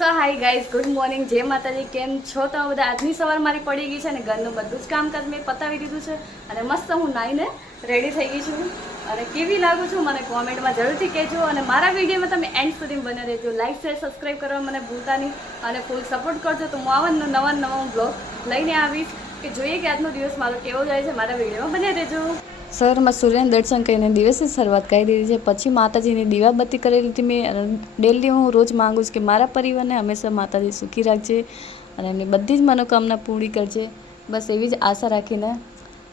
સો hi guys, good morning, જય માતાજી. કેમ છો તમે બધા? આજની સવાર મારી પડી ગઈ છે અને ઘરનું બધું જ કામકાજ મેં પતાવી દીધું છે અને મસ્ત હું નાહીને રેડી થઈ ગઈ છું. અને કેવી લાગુ છું મને કોમેન્ટમાં જરૂરથી કહેજો અને મારા વિડીયોમાં તમે એન્ડ સુધી બને રહેજો. લાઈક શેર સબસ્ક્રાઈબ કરવા મને ભૂલતા નહીં અને ફૂલ સપોર્ટ કરજો. તો હું નવા બ્લોગ લઈને આવીશ કે જોઈએ કે આજનો દિવસ મારો કેવો જાય છે. મારા વિડીયોમાં બને રહેજો. સવારમાં સૂર્યના દર્શન કરીને દિવસની શરૂઆત કરી દીધી છે. પછી માતાજીની દીવાબત્તી કરી લીધી મેં. ડેલી હું રોજ માગું છું કે મારા પરિવારને હંમેશા માતાજી સુખી રાખજે અને એમની બધી જ મનોકામના પૂરી કરજે. બસ એવી જ આશા રાખીને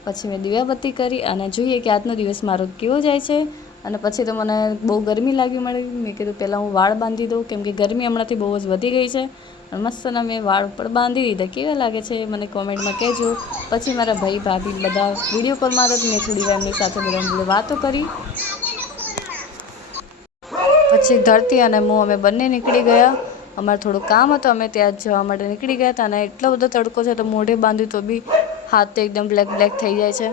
પછી મેં દીવાબત્તી કરી અને જોઈએ કે આજનો દિવસ મારો કેવો જાય છે. અને પછી તો મને બહુ ગરમી લાગી મળી. મેં કીધું પહેલાં હું વાળ બાંધી દઉં, કેમ કે ગરમી હમણાંથી બહુ જ વધી ગઈ છે. અને મસ્તના મેં વાળ પણ બાંધી દીધા. કેવા લાગે છે મને કોમેન્ટમાં કહેજો. પછી મારા ભાઈ ભાભી બધા વિડીયો કોલમાં હતા, મેં થોડી વાર એમની સાથે બધા જોડે વાતો કરી. પછી ધરતી અને હું અમે બંને નીકળી ગયા. અમારે થોડું કામ હતું, અમે ત્યાં જવા માટે નીકળી ગયા હતા. અને એટલો બધો તડકો છે તો મોઢે બાંધ્યું તો બી હાથ તો એકદમ બ્લેક થઈ જાય છે.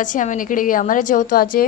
પછી અમે નીકળી ગયા. અમારે જવું તો આજે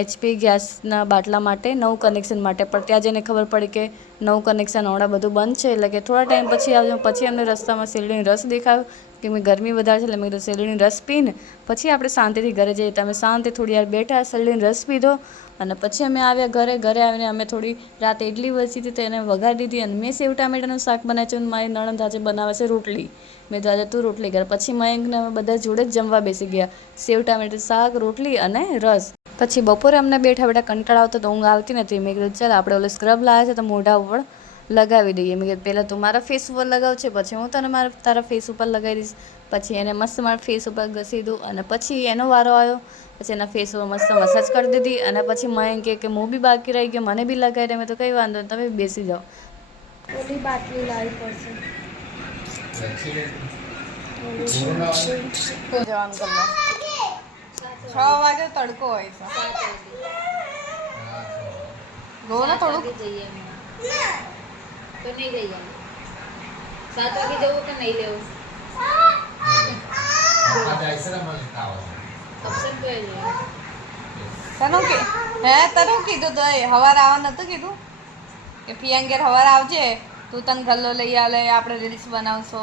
HP ગેસના બાટલા માટે નવું કનેક્શન માટે, પણ ત્યાં જઈને ખબર પડી કે નવું કનેક્શન હમણાં બધું બંધ છે. એટલે કે થોડા ટાઈમ પછી આવજો. પછી અમને રસ્તામાં શેરડીનો રસ દેખાયો કે મેં ગરમી વધારે છે એટલે મેં કીધું શેરડીનો રસ પીને પછી આપણે શાંતિથી ઘરે જઈએ. તમે શાંતિ થોડી વાર બેઠા, શેરડીનો રસ પીધો અને પછી અમે આવ્યા ઘરે આવીને અમે થોડી રાતે ઇડલી વચી હતી તો એને વઘારી દીધી. અને મેં સેવ ટામેટાનું શાક બનાવ્યું છે. મારી નણંદ આજે બનાવે છે રોટલી. મેં તો આજે તું રોટલી કર. પછી મયંકને અમે બધા જોડે જ જમવા બેસી ગયા. સેવ ટામેટાનું શાક, રોટલી અને રસ. પછી બપોરે અમને બેઠા કંટાળો આવતો તો ઊંઘ આવતી નથી. મેં કીધું ચાલ આપણે ઓલો સ્ક્રબ લાવ્યા છે તો મોઢા ઉપર લગાવી દઈએ. મેં કીધું પહેલાં તું મારા ફેસ ઉપર લગાવ છે, પછી હું તને તારા ફેસ ઉપર લગાવી દઈશ. પછી એને મસ્ત મારા ફેસ ઉપર ઘસી દઉં અને પછી એનો વારો આવ્યો. પછી એના ફેસ ઉપર મસ્ત મસાજ કરી દીધી. અને પછી મયંક કે હું બી બાકી રહી ગયો, મને બી લગાવી દે. મેં તો કંઈ વાંધો નહીં, તમે બેસી જાઓ. ઓલી બાટલી લાવી પડશે. જવાનું કરવા 6 વાગે તડકો હોય છે. ગો ને થોડુંક જઈએ તો નહીં જઈએ. 7 વાગે જવું કે નહીં લેવું? ઓપ્શન તો એ તને કીધું તો હવાર આવવા નતું કીધું કે પિયંગેર હવાર આવજે, તું તને ગલ્લો લઈ આવે, આપણે રીલ્સ બનાવશો.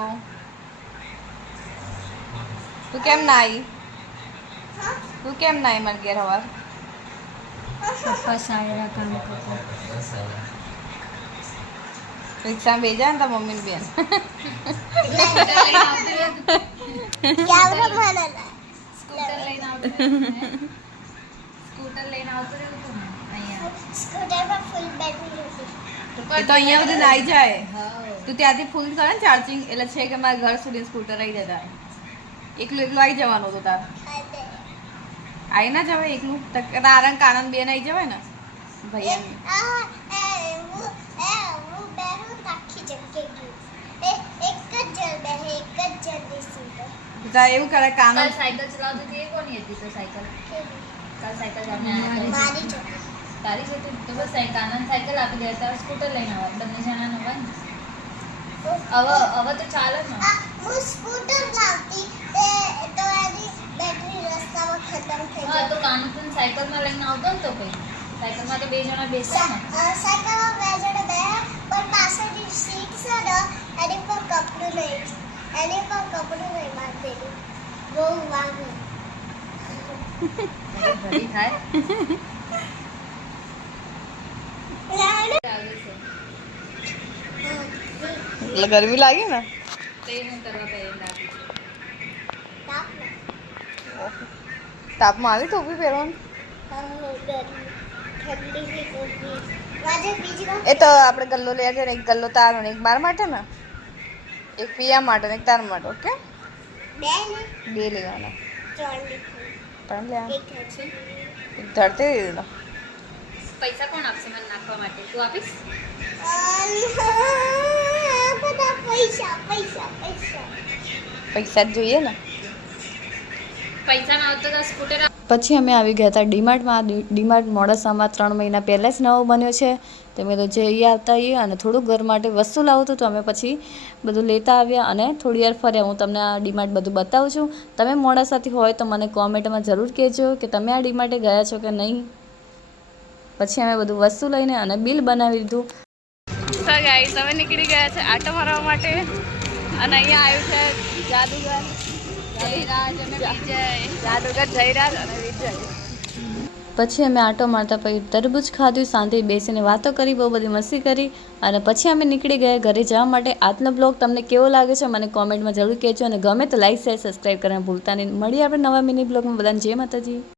તું કેમ ના આવી? મારે ઘેર હવાર? પપ્પા સાયરા કામ કરતા. રિક્ષામાં બેજા ને તાર મમ્મી બેન સ્કૂટર લઈને આવતો રહ્યું તું ને અહીંયા. એ તો અહીંયા બધું નાઈ જાય. તું ત્યાંથી ફૂલ કરે ને ચાર્જિંગ, એટલે છે કે મારા ઘર સુધી સ્કૂટર આવી જતા. એકલું આવી જવાનું હતું તાર. આવી ના જવાય એકલું? તારા કાનન બેન આવી જવાય ને ભાઈ. એવું કરે કાનન. સાયકલ ચલાવતી હતી એ કોની હતી? તો સાયકલ કાલ સાયકલ તારી છે તો બસ કાનન સાયકલ આપી દે. તારે સ્કૂટર લઈને આવવા, બંને જણા નવા ને. હવે તો ચાલે ને. હું સ્કૂટર લાવતી તો એની બેટરી રસ્તામાં ખતમ થઈ ગઈ. હા તો કાનન પણ સાયકલમાં લઈને આવતો ને તો કઈ સાયકલમાં તો 2 જણા બેસે ને. સાયકલમાં 2 જણા બેહ્યા પણ પાછળની સીટ છે ને એની પર કપડું નહીં બાંધેલું. બહુ વાગે ઘડી થાય. એટલે ગરમી લાગી ને તે હું કરવા પહેરીને રાખી છે. તાપમાં આવી ટોપી પહેરવાનું. એ તો આપણે ગલ્લો લઈ આવ્યા. એક ગલ્લો તારો ને એક બાર માટે ને, એક પિયા માટે ને એક તાર માટે. ઓકે, 2 લેવાના. 3 લેવાના. એક ધરતી દીધો. પૈસા કોણ આપશે મને નાખવા માટે? તું આપીશ? પૈસા જ જોઈએ ને. પૈસા ના આવતો તો સ્કૂટર. પછી અમે આવી ગયા હતા ડીમાર્ટમાં. ડીમાર્ટ મોડાસામાં 3 મહિના પહેલાં જ નવો બન્યો છે. તો અમે તો જઈએ આવતા અને થોડુંક ઘર માટે વસ્તુ લાવું હતું તો અમે પછી બધું લેતા આવ્યા અને થોડી વાર ફર્યા. હું તમને આ ડીમાર્ટ બધું બતાવું છું. તમે મોડાસાથી હોય તો મને કોમેન્ટમાં જરૂર કહેજો કે તમે આ ડીમાર્ટે ગયા છો કે નહીં. પછી અમે બધું વસ્તુ લઈને અને બિલ બનાવી દીધું. તો ગાઈસ અમે નીકળી ગયા છે આટો મારવા માટે અને અહીંયા આવ્યું છે જાદુગર જયરાજ અને વિજય. જાદુગર જયરાજ અને વિજય. પછી અમે આટો મારતા પછી તરબૂચ ખાધું, શાંતિ બેસીને વાતો કરી, બહુ બધી મસ્તી કરી અને પછી અમે નીકળી ગયા ઘરે જવા માટે. આજનો બ્લોગ તમને કેવો લાગે છે મને કોમેન્ટમાં જરૂર કહેજો અને ગમે તો લાઈક શેર સબસ્ક્રાઈબ કરવાનું ભૂલતા નહીં. મળીએ આપણે નવા મિની બ્લોગમાં. બધાને જય માતાજી.